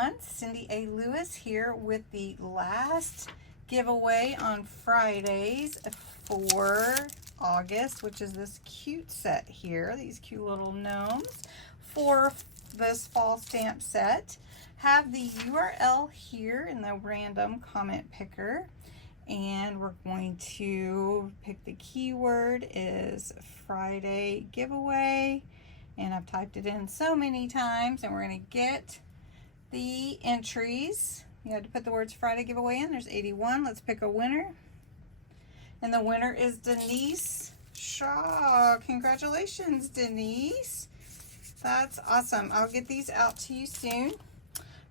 everyone, CindyALewis here with the last giveaway on Fridays for August, which is this cute set here, these cute little gnomes for this fall stamp set. Have the URL here in the random comment picker, and we're going to pick the keyword is Friday giveaway, and I've typed it in so many times, and we're going to get the entries. You had to put the words Friday giveaway in. There's 81. Let's pick a winner. And the winner is Denise Shaw. Congratulations, Denise. That's awesome. I'll get these out to you soon.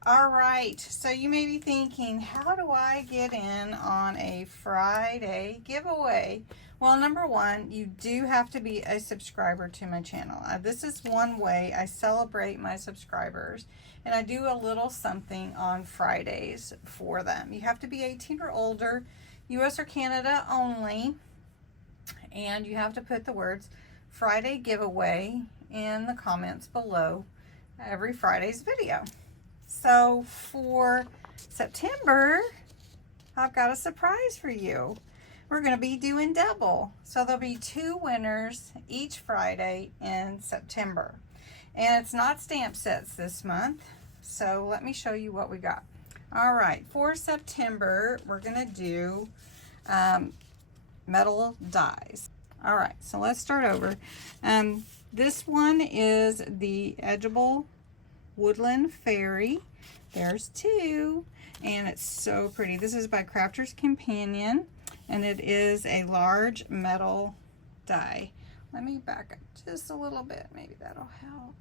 All right, so you may be thinking, how do I get in on a Friday giveaway? Well, number one, you do have to be a subscriber to my channel. This is one way I celebrate my subscribers, and I do a little something on Fridays for them. You have to be 18 or older, US or Canada only, and you have to put the words Friday giveaway in the comments below every Friday's video. So for September, I've got a surprise for you. We're going to be doing double. So there'll be 2 winners each Friday in September. And it's not stamp sets this month. So let me show you what we got. All right, for September, we're going to do metal dies. All right, so let's start over. This one is the Edgeable Woodland Fairy. There's 2, and it's so pretty. This is by Crafter's Companion, and it is a large metal die. Let me back up just a little bit. Maybe that'll help,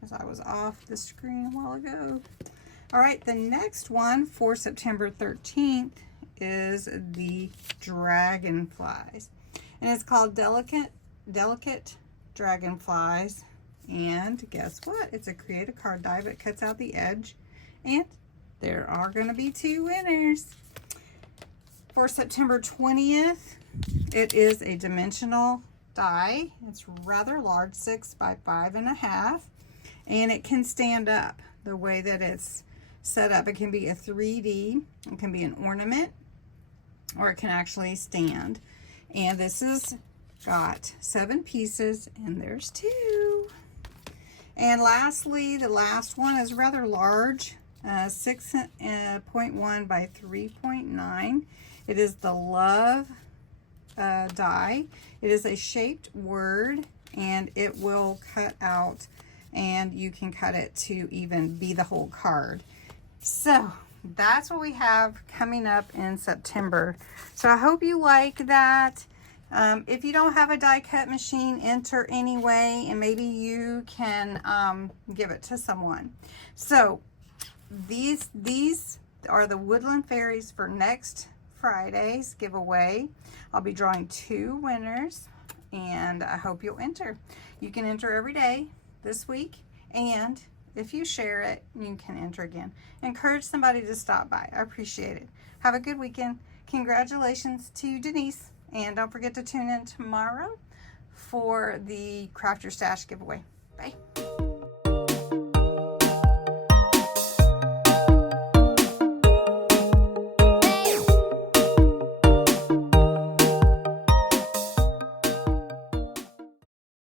because I was off the screen a while ago. All right, the next one for September 13th is the Dragonflies, and it's called Delicate Dragonflies. And guess what? It's a create a card die, but cuts out the edge. And there are going to be 2 winners. For September 20th, it is a dimensional die. It's rather large, 6 by 5.5. And it can stand up the way that it's set up. It can be a 3D. It can be an ornament, or it can actually stand. And this has got 7 pieces, and there's 2. And lastly, the last one is rather large, 6.1 by 3.9. It is the Love die. It is a shaped word, and it will cut out, and you can cut it to even be the whole card. So that's what we have coming up in September. So I hope you like that. If you don't have a die cut machine, enter anyway, and maybe you can give it to someone. So these are the Woodland Fairies for next Friday's giveaway. I'll be drawing 2 winners, and I hope you'll enter. You can enter every day this week, and if you share it, you can enter again. Encourage somebody to stop by. I appreciate it. Have a good weekend. Congratulations to Denise. And don't forget to tune in tomorrow for the Craft Your Stash giveaway. Bye.